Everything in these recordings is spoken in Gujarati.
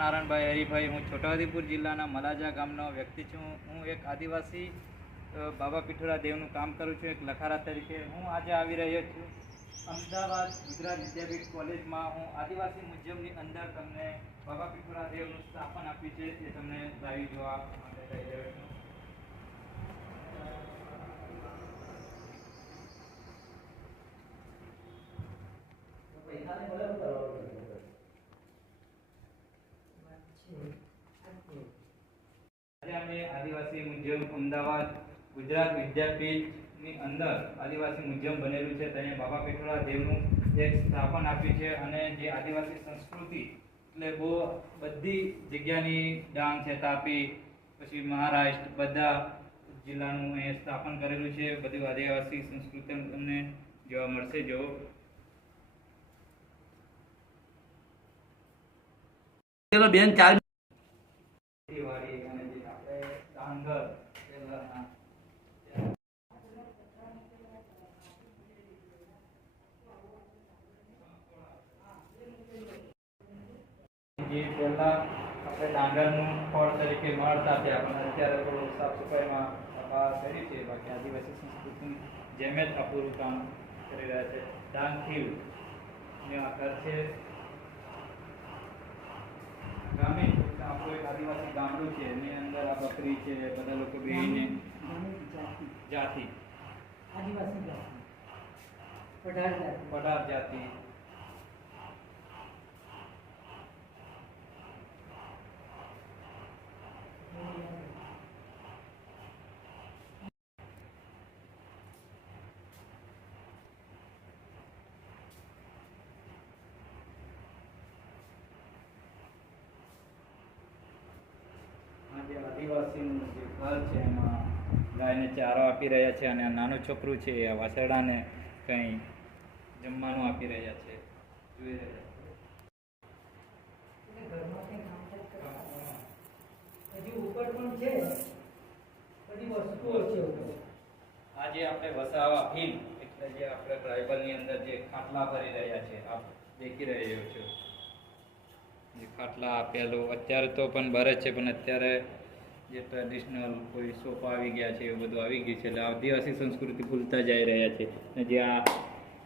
નારાયણભાઈ, હરિભાઈ, હું છોટાઉદેપુર જિલ્લાના મલાજા ગામનો વ્યક્તિ છું. હું એક આદિવાસી બાબા પીઠોરા દેવનું કામ કરું છું, એક લખારા તરીકે. હું આજે આવી રહ્યો છું અમદાવાદ ગુજરાત વિદ્યાપીઠ કોલેજમાં. હું આદિવાસી મ્યુઝિયમની અંદર તમને બાબા પીઠોરા દેવનું સ્થાપન આપ્યું છે, એ તમને લાવી જોવા માટે લઈ રહ્યો છું આજે અમે આદિવાસી મ્યુઝિયમ અમદાવાદ, ગુજરાત વિદ્યાપીઠની અંદર આદિવાસી મ્યુઝિયમ બનેલું છે. તેને બાબા પીઠોરા દેવનું એક સ્થાપન આપ્યું છે અને જે આદિવાસી સંસ્કૃતિ એટલે બહુ બધી જગ્યાની ડાંગ છે, તાપી, પછી મહારાષ્ટ્ર, બધા જિલ્લાનું એ સ્થાપન કરેલું છે. બધું આદિવાસી સંસ્કૃતિ તમને જોવા મળશે. જો બેન, ચાર ખેતીવાડી અને આપણે ડાંગર પેલા જે પહેલા આપણે ડાંગરનું ફળ તરીકે મળતા પણ અત્યારે સાફ સફાઈમાં તપાસ છે. બાકી આદિવાસી સંસ્કૃતિની જેમ જ અપૂરું કામ કરી રહ્યા છે. ડાંગ ખીલ ને છે ગ્રામીણ આપણું એક આદિવાસી ગામડું છે એની અંદર આ બકરી છે બધા લોકો બેહીને જાતિ. આદિવાસી જાતિ. પઢાર જાતિ આ જે જે ઘર છે એમાં ગાયને ચારો આપી રહ્યા છે અને આ નાનું છોકરું છે એ વાસરડાને કંઈ જમવાનું આપી રહ્યા છે. જોઈ રહ્યા છે? એટલે ઘરમાં કંઈ કામકાજ કરતા હજી ઉપર પણ છે બધી વસ્તુઓ છે આજે આપણે વસાવા ભીલ એટલે જે આપણે ટ્રાઇબલની અંદર જે ખાટલા ભરી રહ્યા છે આપ દેખી રહ્યો છો. જે ખાટલા આપેલું અત્યારે તો પણ ભરે છે પણ અત્યારે જે ટ્રેડિશનલ કોઈ સોફા આવી ગયા છે, એવું બધું આવી ગયું છે. એટલે આદિવાસી સંસ્કૃતિ ભૂલતા જઈ રહ્યા છે. અને જે આ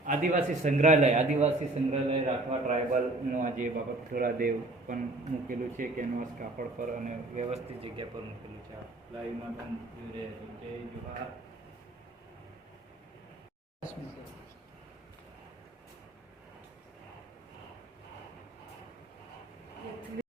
આદિવાસી સંગ્રહાલય આદિવાસી સંગ્રહાલય રાખવા ટ્રાઇબલનું આજે બાબા પીઠોરા દેવ પણ મૂકેલું છે કેનવાસ કાપડ પર અને વ્યવસ્થિત જગ્યા પર મૂકેલું છે. આ લાઈવમાં પણ જોઈ રહ્યા છો. જય જોહાર.